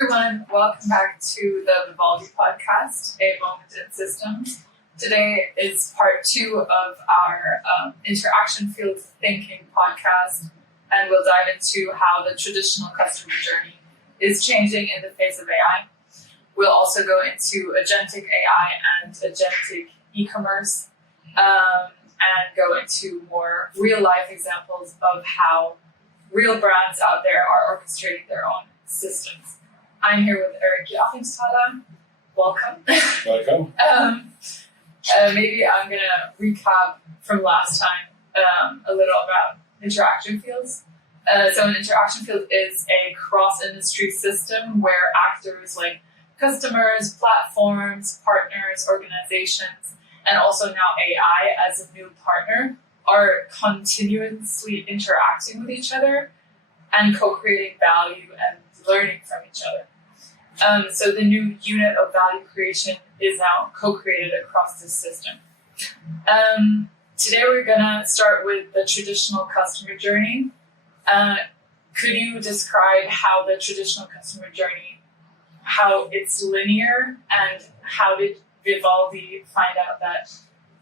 Everyone, welcome back to the Vivaldi podcast, A Moment in Systems. Today is part 2 of our interaction field thinking podcast, and we'll dive into how the traditional customer journey is changing in the face of AI. We'll also go into agentic AI and agentic e-commerce, and go into more real-life examples of how real brands out there are orchestrating their own systems. I'm here with Erich Joachimsthaler. Welcome. Welcome. Maybe I'm going to recap from last time a little about interaction fields. So an interaction field is a cross-industry system where actors like customers, platforms, partners, organizations, and also now AI as a new partner are continuously interacting with each other and co-creating value and learning from each other. So the new unit of value creation is now co-created across this system. Today we're going to start with the traditional customer journey. Could you describe how the traditional customer journey, how it's linear, and how did Vivaldi find out that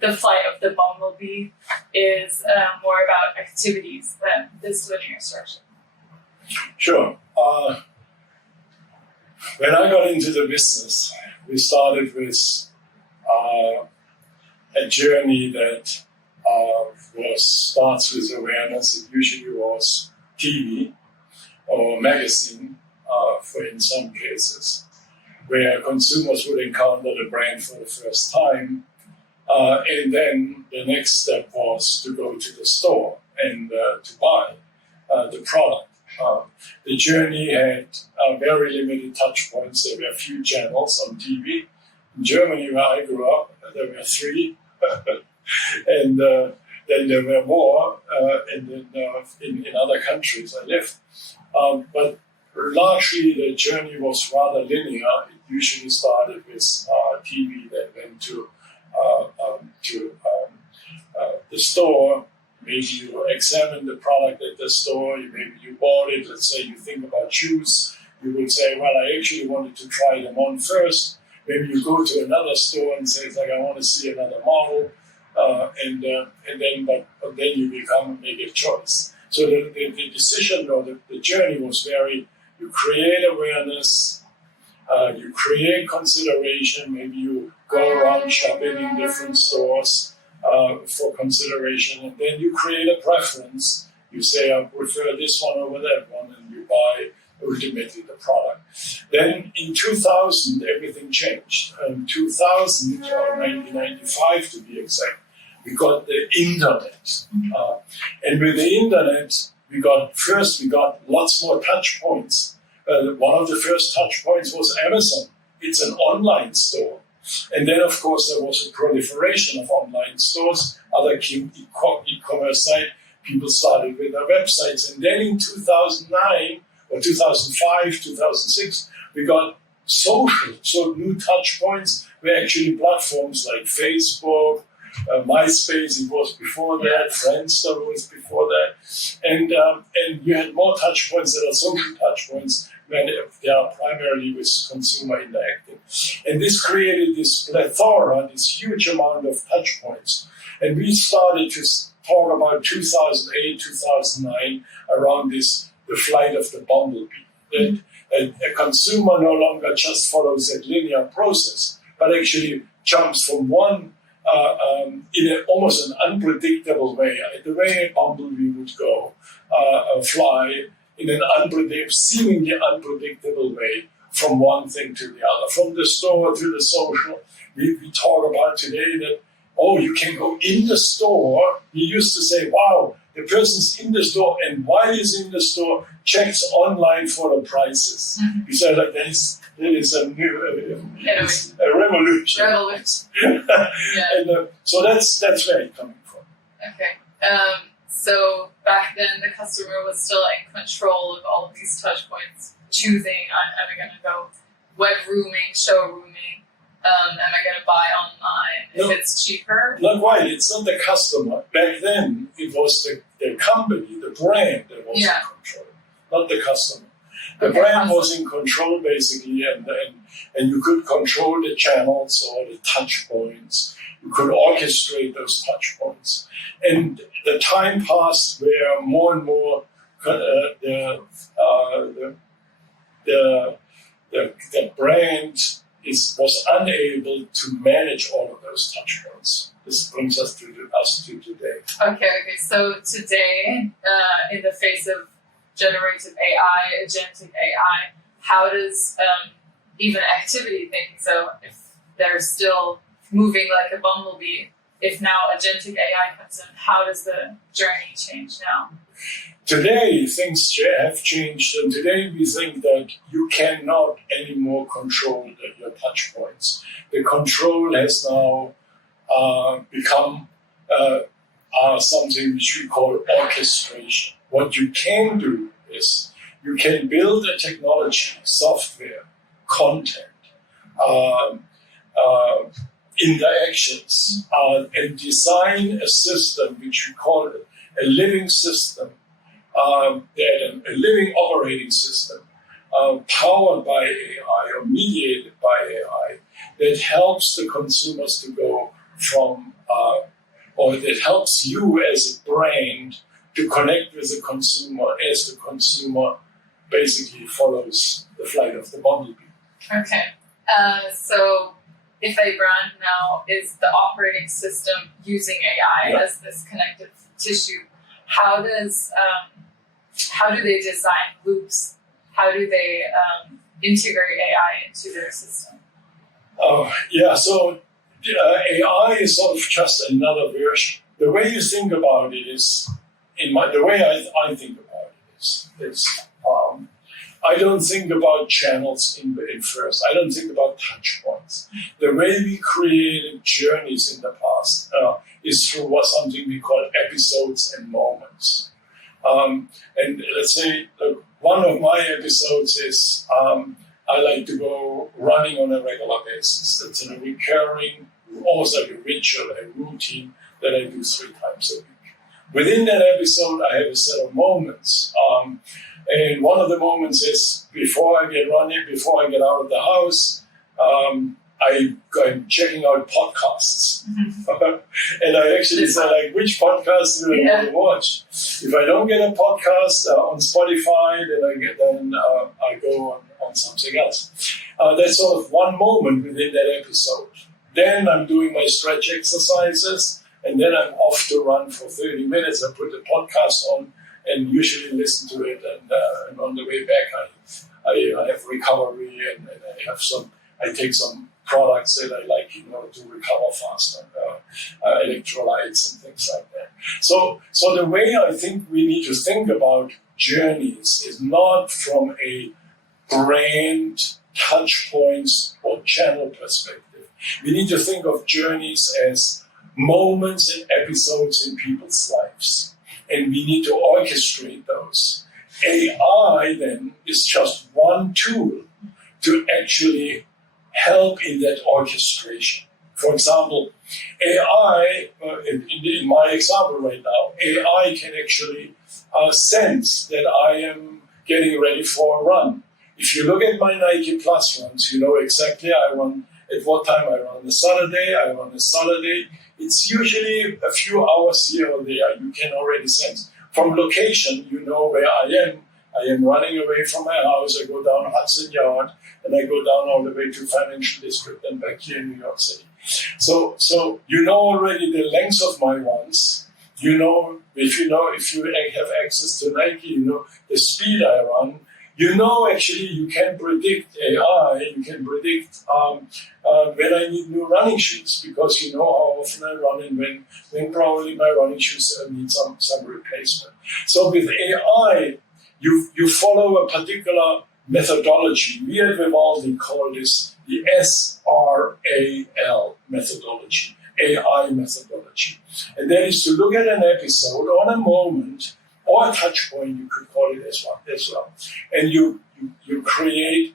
the flight of the bumblebee is more about activities than this linear structure? Sure. When I got into the business, we started with a journey that starts with awareness. It usually was TV or magazine, in some cases, where consumers would encounter the brand for the first time. And then the next step was to go to the store and to buy the product. The journey had very limited touch points. There were a few channels on TV. In Germany, where I grew up, there were 3. And then there were more and then, in other countries I lived. But largely the journey was rather linear. It usually started with TV, then went to the store. Maybe you examine the product at the store, maybe you bought it. Let's say you think about shoes. You would say, well, I actually wanted to try them on first. Maybe you go to another store and say, I want to see another model. And then you make a choice. So the decision or the journey was you create awareness, you create consideration, maybe you go around shopping in different stores for consideration, and then you create a preference. You say, I prefer this one over that one, and you buy ultimately the product. Then in 2000, everything changed. In 2000, or 1995 to be exact, we got the internet. And with the internet, we got lots more touch points. One of the first touch points was Amazon. It's an online store. And then, of course, there was a proliferation of online stores, other e-commerce sites. People started with their websites. And then in 2009 or 2005, 2006, we got social. So new touch points were actually platforms like Facebook, MySpace, it was before that, Friendster was before that. And you had more touch points that are social touch points when they are primarily with consumer interacting. And this created this plethora, this huge amount of touch points. And we started to talk about 2008, 2009, around the flight of the bumblebee. That a consumer no longer just follows a linear process, but actually jumps from one in almost an unpredictable way, the way a bumblebee would go, fly in an seemingly unpredictable way from one thing to the other, from the store to the social. We talk about today that, you can go in the store. We used to say, wow, the person's in the store, and while he's in the store, checks online for the prices. Mm-hmm. We said, that is a new a revolution. Yeah. And so that's where it's coming from. Okay. So back then, the customer was still in control of all of these touch points, choosing, am I going to go web rooming, showrooming, am I going to buy online if it's cheaper? Not quite. It's not the customer. Back then, it was the company, the brand that was in control, not the customer. The brand was in control basically, and you could control the channels or the touch points. You could orchestrate those touch points. And the time passed where more and more the brand was unable to manage all of those touch points. This brings us to today. Okay. So today, in the face of generative AI, agentic AI, how does even activity thinking, so if they're still moving like a bumblebee, if now agentic AI comes in, how does the journey change now? Today, things have changed, and today we think that you cannot anymore control your touch points. The control has now become something which we call orchestration. What you can do is you can build a technology, software, content, interactions, and design a system which we call a living system, a living operating system powered by AI or mediated by AI that helps the consumers to go from, or that helps you as a brand to connect with the consumer as the consumer basically follows the flight of the bumblebee. Okay. So if a brand now is the operating system using AI as this connective tissue, how do they design loops? How do they integrate AI into their system? So AI is sort of just another version. The way you think about it is, the way I think about it is I don't think about channels in first. I don't think about touch points. The way we created journeys in the past is through something we call episodes and moments. And let's say one of my episodes is I like to go running on a regular basis. It's a recurring, almost like a ritual, a routine that I do 3 times a week. Within that episode, I have a set of moments. And one of the moments is before I get out of the house, I'm checking out podcasts. And I actually say, like, which podcast do I want to watch? If I don't get a podcast on Spotify, then I go on something else. That's sort of one moment within that episode. Then I'm doing my stretch exercises, and then I'm off to run for 30 minutes. I put the podcast on and usually listen to it. And on the way back, I have recovery, and I take some products that I like in order to recover faster, electrolytes and things like that. So the way I think we need to think about journeys is not from a brand, touch points, or channel perspective. We need to think of journeys as moments and episodes in people's lives. And we need to orchestrate those. AI then is just one tool to actually help in that orchestration. For example, AI, in my example right now, AI can actually sense that I am getting ready for a run. If you look at my Nike Plus runs, you know exactly at what time I run. A Saturday. It's usually a few hours here or there. You can already sense. From location, you know where I am. I am running away from my house. I go down Hudson Yard, and I go down all the way to Financial District and back here in New York City. So you know already the length of my runs. You know if you have access to Nike, you know the speed I run. You know, actually, you can predict AI. You can predict when I need new running shoes, because you know how often I run and when probably my running shoes need some replacement. So with AI, you follow a particular methodology. We at Vivaldi call this the SRAL methodology, AI methodology. And that is to look at an episode or a moment or a touch point, you could call it as well. And you create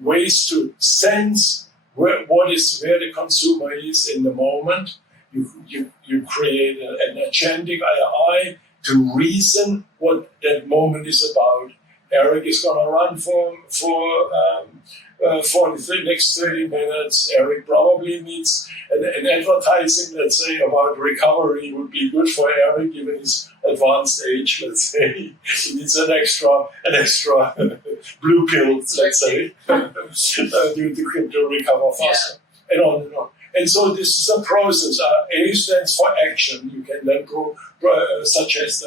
ways to sense where the consumer is in the moment. You create an agentic AI to reason what that moment is about, Erich is going to run for the next 30 minutes. Erich probably needs an advertising, let's say, about recovery would be good for Erich, given his advanced age, let's say. He needs an extra blue pill, let's say, to recover faster. And on and on. And so this is a process. A stands for action. You can then go, suggest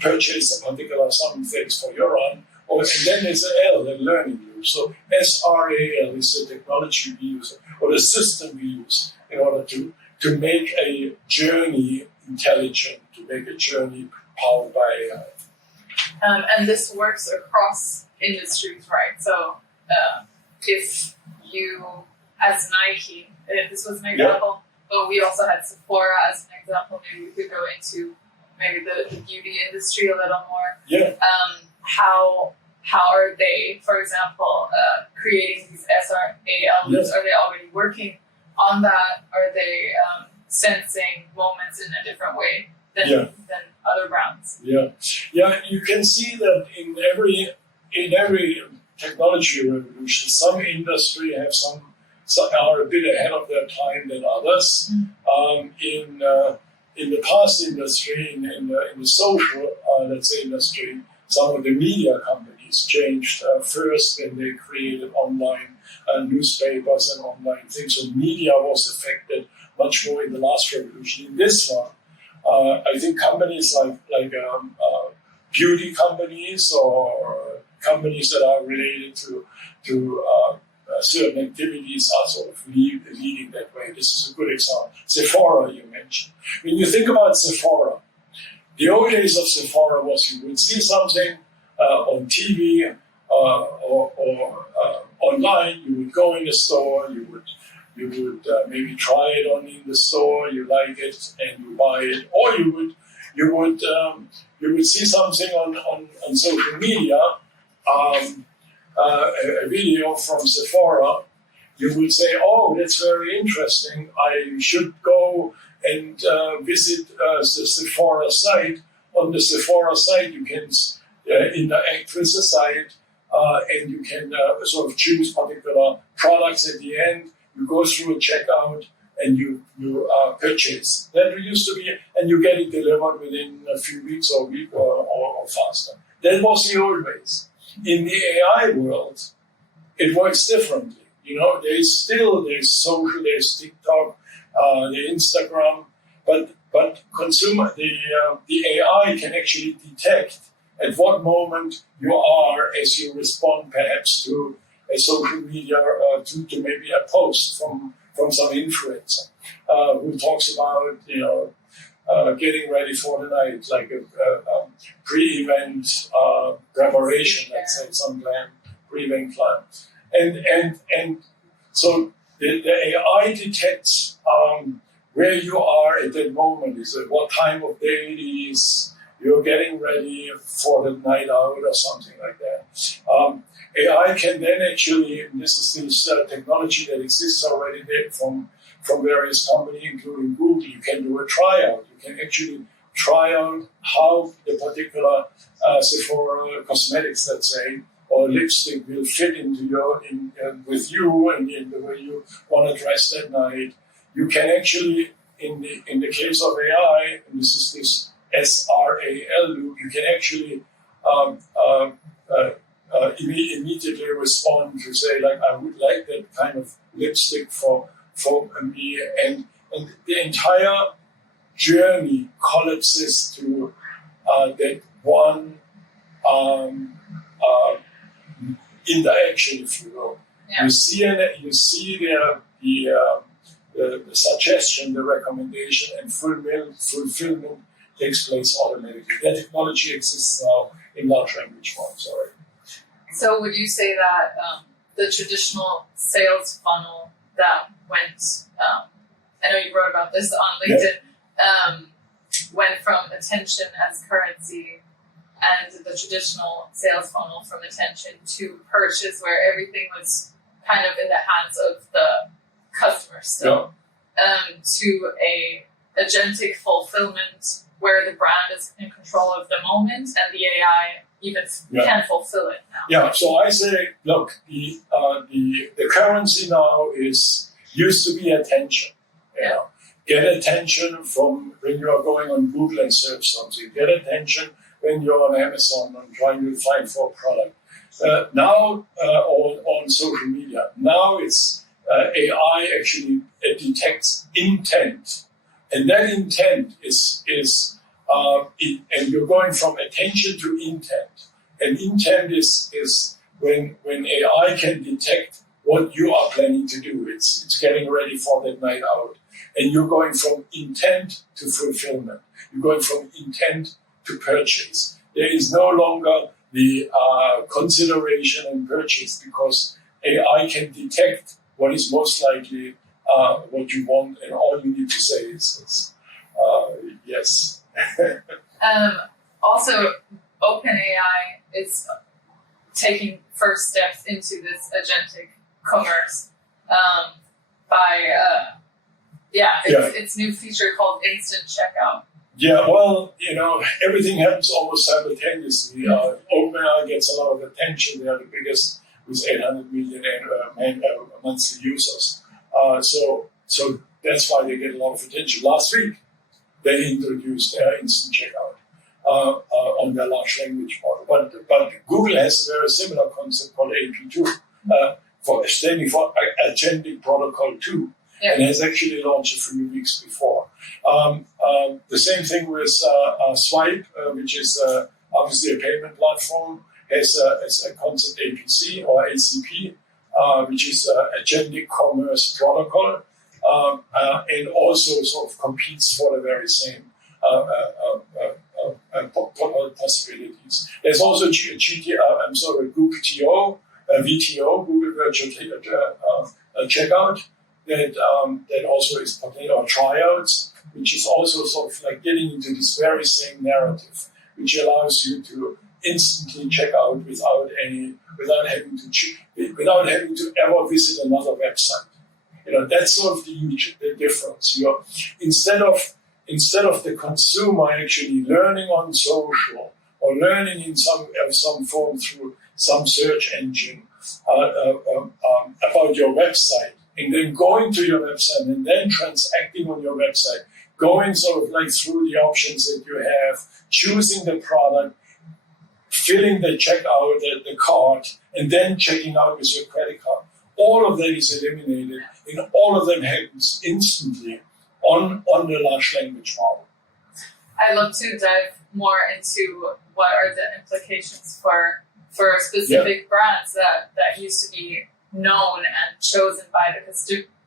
purchase a particular some things for your run. And then there's an L, the learning loop. So SRAL is the technology we use, or the system we use, in order to make a journey intelligent, to make a journey powered by AI. And this works across industries, right? So if you, as Nike, this was an example, but we also had Sephora as an example. Maybe we could go into maybe the beauty industry a little more. Yeah. How are they, for example, creating these SRAL loops? Are they already working on that? Are they sensing moments in a different way than other brands? Yeah. You can see that in every technology revolution, some industry have some are a bit ahead of their time than others. In the past industry, in the social, let's say, industry, some of the media companies changed first when they created online newspapers and online things. So media was affected much more in the last revolution. In this one, I think companies like beauty companies or companies that are related to certain activities are sort of leading that way. This is a good example. Sephora, you mentioned. When you think about Sephora, the old days of Sephora was you would see something on TV or online. You would go in the store. You would maybe try it on in the store. You like it and you buy it, or you would see something on social media. A video from Sephora, you would say, "Oh, that's very interesting. I should go and visit the Sephora site." On the Sephora site, you can interact with the site, and you can sort of choose particular products at the end. You go through a checkout, and you purchase. That used to be, and you get it delivered within a few weeks or a week or faster. That was the old ways. In the AI world, it works differently. There's social, there's TikTok, the Instagram, but the AI can actually detect at what moment you are as you respond perhaps to a social media to maybe a post from some influencer who talks about getting ready for the night, like a pre-event preparation, let's say, some plan, pre-event plan. And so the AI detects where you are at that moment. Is it what time of day it is, you're getting ready for the night out or something like that. AI can then actually, and this is this technology that exists already there from various companies, including Google. You can do a tryout. You can actually try out how the particular Sephora cosmetics, let's say, or lipstick will fit into with you and in the way you want to dress that night. You can actually, in the case of AI, and this is this SRAL loop, you can actually immediately respond to say, like, I would like that kind of lipstick for me, and the entire journey collapses to that one interaction, if you will. Yeah. You see the suggestion, the recommendation, and fulfillment takes place automatically. That technology exists now in large language forms already. So would you say that the traditional sales funnel that went, I know you wrote about this on LinkedIn, went from attention as currency and the traditional sales funnel from attention to purchase, where everything was kind of in the hands of the customer still, to a agentic fulfillment where the brand is in control of the moment and the AI even can fulfill it now. Yeah, so I say, look, the currency now used to be attention. You know? Get attention from when you are going on Google and search something. Get attention when you're on Amazon and trying to find for a product. Now, on social media, now it's AI actually detects intent. And that intent and you're going from attention to intent. And intent is when AI can detect what you are planning to do. It's getting ready for that night out. And you're going from intent to fulfillment. You're going from intent to purchase. There is no longer the consideration and purchase because AI can detect what is most likely what you want, and all you need to say is yes. Also, OpenAI is taking first steps into this agentic commerce by its new feature called instant checkout. Yeah, well, everything happens almost simultaneously. OpenAI gets a lot of attention. They are the biggest with 800 million monthly users. So that's why they get a lot of attention. Last week, they introduced instant checkout on their large language model. But Google has a very similar concept called AP2, standing for Agentic Protocol 2. Yeah. And has actually launched a few weeks before. The same thing with Swipe, which is obviously a payment platform, has a concept APC or ACP, which is Agentic Commerce Protocol, and also sort of competes for the very same possibilities. There's also Google VTO, Google Virtual Checkout. That also is potential, or tryouts, which is also sort of like getting into this very same narrative, which allows you to instantly check out without having to ever visit another website. That's sort of the difference. Instead of the consumer actually learning on social or learning in some form through some search engine about your website, and then going to your website and then transacting on your website, going sort of like through the options that you have, choosing the product, filling the checkout, the cart, and then checking out with your credit card. All of that is eliminated, and all of them happens instantly on the large language model. I'd love to dive more into what are the implications for specific brands that used to be known and chosen by the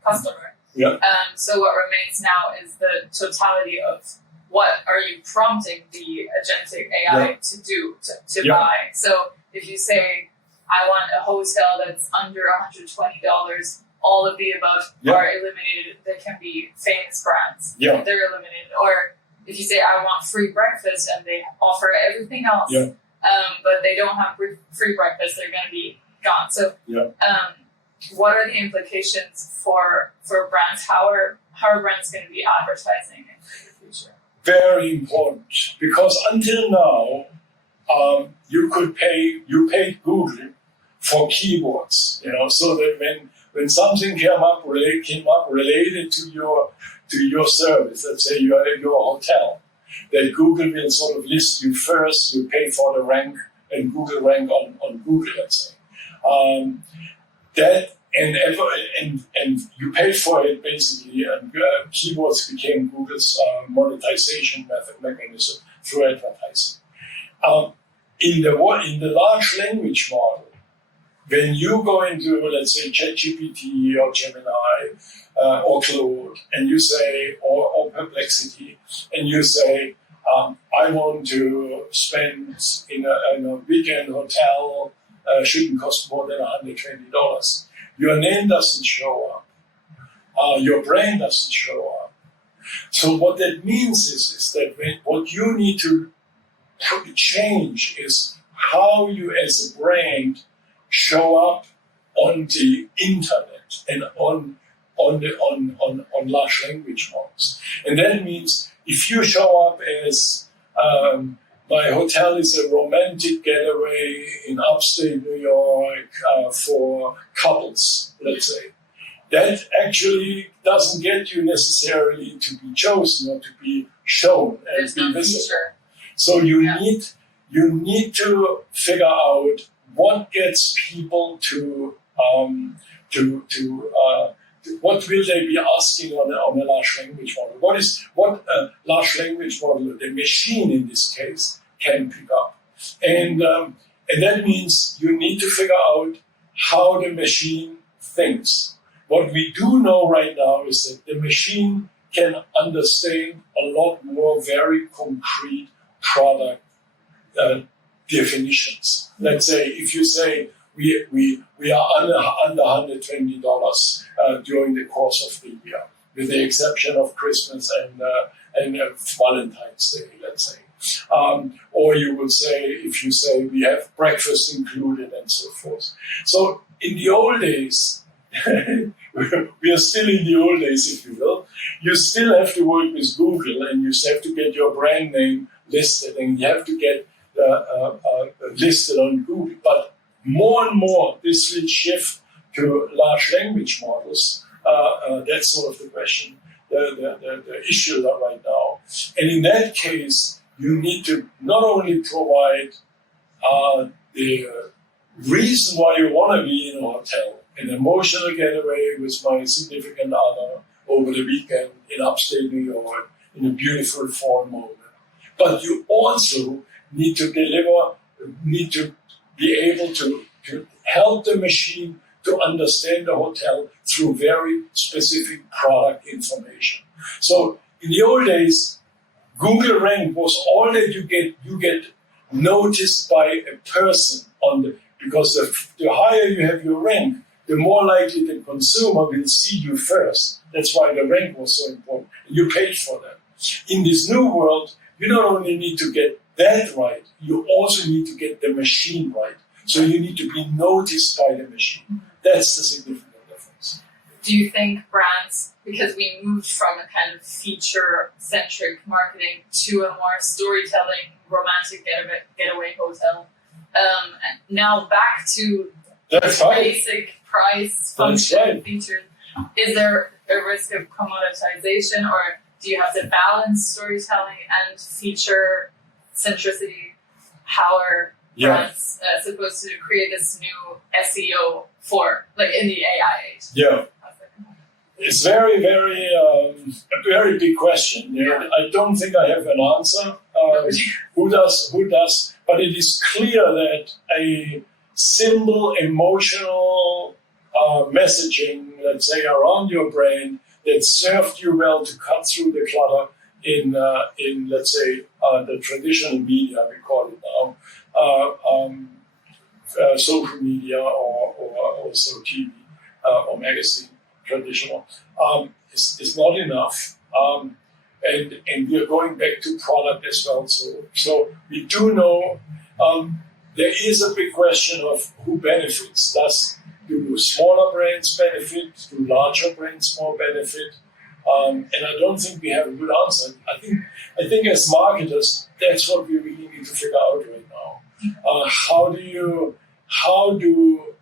customer. Yeah. So what remains now is the totality of what are you prompting the agentic AI to do, to buy. So if you say, I want a hotel that's under $120, all of the above are eliminated. There can be famous brands. Yeah. They're eliminated. Or if you say, I want free breakfast, and they offer everything else, but they don't have free breakfast, they're going to be gone. So what are the implications for brands? How are brands going to be advertising in the future? Very important, because until now, you paid Google for keywords, so that when something came up related to your service, let's say you're at your hotel, that Google will sort of list you first, you pay for the rank, and Google rank on Google, let's say. That and you paid for it basically, and keywords became Google's monetization mechanism through advertising. In the large language model, when you go into, let's say, ChatGPT or Gemini or Claude, and you say, or Perplexity, and you say, I want to spend in a weekend hotel, shouldn't cost more than $120. Your name doesn't show up. Your brand doesn't show up. So what that means is that what you need to change is how you as a brand show up on the internet and on large language models. And that means if you show up as my hotel is a romantic getaway in upstate New York for couples, let's say. That actually doesn't get you necessarily to be chosen or to be shown and There's be no visible. feature. So you need to figure out what gets people to what will they be asking on a large language model? What a large language model, the machine in this case, can pick up, and that means you need to figure out how the machine thinks. What we do know right now is that the machine can understand a lot more very concrete product definitions. Let's say if you say we are under $120 during the course of the year, with the exception of Christmas and Valentine's Day, let's say. Or you would say, if you say we have breakfast included and so forth. So in the old days, we are still in the old days, if you will. You still have to work with Google, and you have to get your brand name listed, and you have to get listed on Google. But more and more, this will shift to large language models. That's sort of the question, the issue right now. And in that case, you need to not only provide the reason why you want to be in a hotel, an emotional getaway with my significant other over the weekend in upstate New York in a beautiful fall moment. But you also need to be able to help the machine to understand the hotel through very specific product information. So in the old days, Google rank was all that you get noticed by a person because the higher you have your rank, the more likely the consumer will see you first. That's why the rank was so important. You paid for that. In this new world, you not only need to get that right, you also need to get the machine right. So you need to be noticed by the machine. That's the significant difference. Do you think brands, because we moved from a kind of feature-centric marketing to a more storytelling, romantic getaway hotel, and now back to basic price, function, features, is there a risk of commoditization, or do you have to balance storytelling and feature centricity? How are brands supposed to create this new SEO for, like, in the AI age? Yeah. It's very, very, a very big question. I don't think I have an answer. Who does? But it is clear that a simple emotional messaging, let's say, around your brand that served you well to cut through the clutter in let's say, the traditional media, we call it now, social media or also TV or magazine, traditional, is not enough. And we are going back to product as well. So we do know there is a big question of who benefits. Do smaller brands benefit? Do larger brands more benefit? And I don't think we have a good answer. I think as marketers, that's what we really need to figure out right now. How do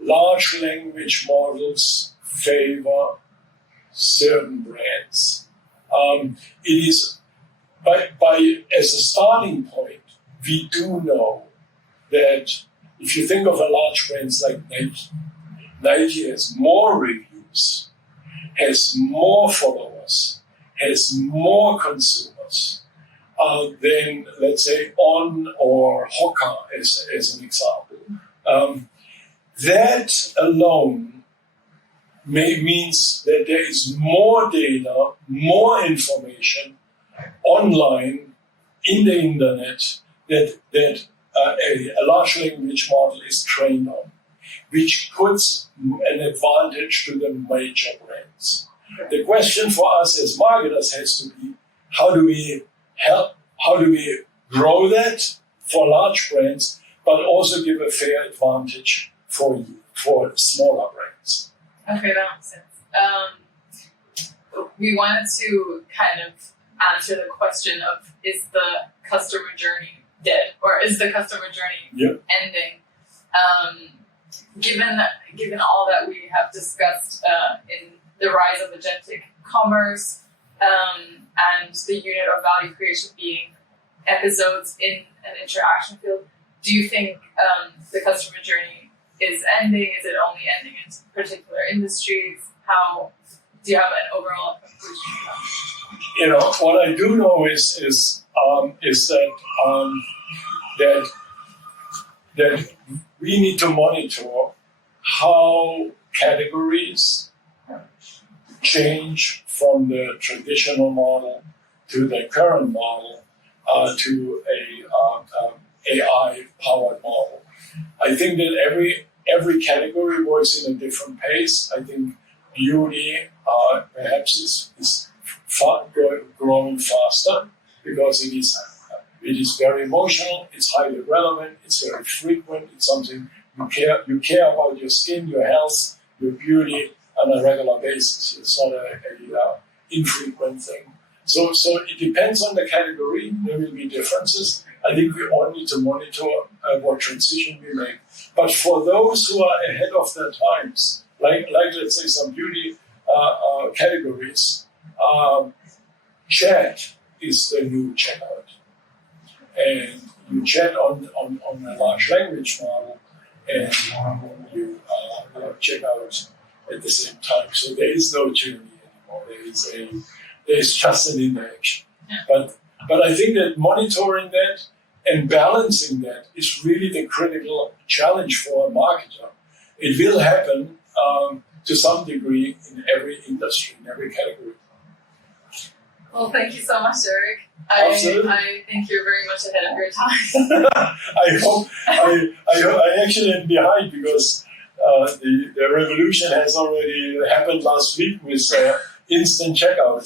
large language models favor certain brands? It is as a starting point, we do know that if you think of a large brand like Nike has more reviews, has more followers, has more consumers than, let's say, On or Hoka as an example. That alone means that there is more data, more information online in the internet that a large language model is trained on, which puts an advantage to the major brands. The question for us as marketers has to be, how do we grow that for large brands, but also give a fair advantage for smaller brands? Okay, that makes sense. We wanted to kind of answer the question of, is the customer journey dead, or is the customer journey ending? Given all that we have discussed in the rise of agentic commerce and the unit of value creation being episodes in an interaction field, do you think the customer journey is ending? Is it only ending in particular industries? How do you have an overall conclusion? What I do know is that we need to monitor how categories change from the traditional model to the current model to a AI-powered model. I think that every category works in a different pace. I think beauty perhaps is growing faster because it is very emotional, it's highly relevant, it's very frequent, it's something you care about your skin, your health, your beauty on a regular basis. It's not a infrequent thing. So it depends on the category. There will be differences. I think we all need to monitor what transition we make. But for those who are ahead of their times, like let's say some beauty categories, chat is the new checkout. And you chat on a large language model, and you check out at the same time. So there is no journey anymore. There is just an interaction. But I think that monitoring that and balancing that is really the critical challenge for a marketer. It will happen to some degree in every industry, in every category. Well, thank you so much, Erich. Absolutely. I think you're very much ahead of your time. I actually am behind because the revolution has already happened last week with instant checkout.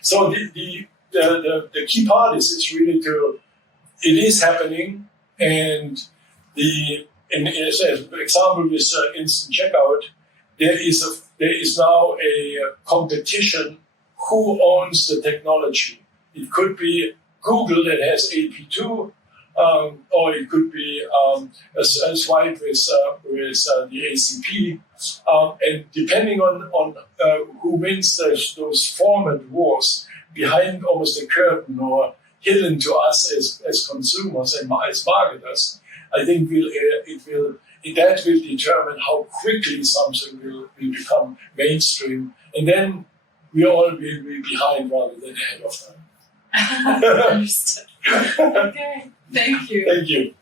So the key part is really it is happening, and as an example with instant checkout, there is now a competition. Who owns the technology? It could be Google that has AP2, or it could be a swipe with the ACP. And depending on who wins those format wars, behind almost the curtain or hidden to us as consumers and as marketers, I think that will determine how quickly something will become mainstream. And then we all will be behind rather than ahead of time. Understood. Okay. Thank you. Thank you.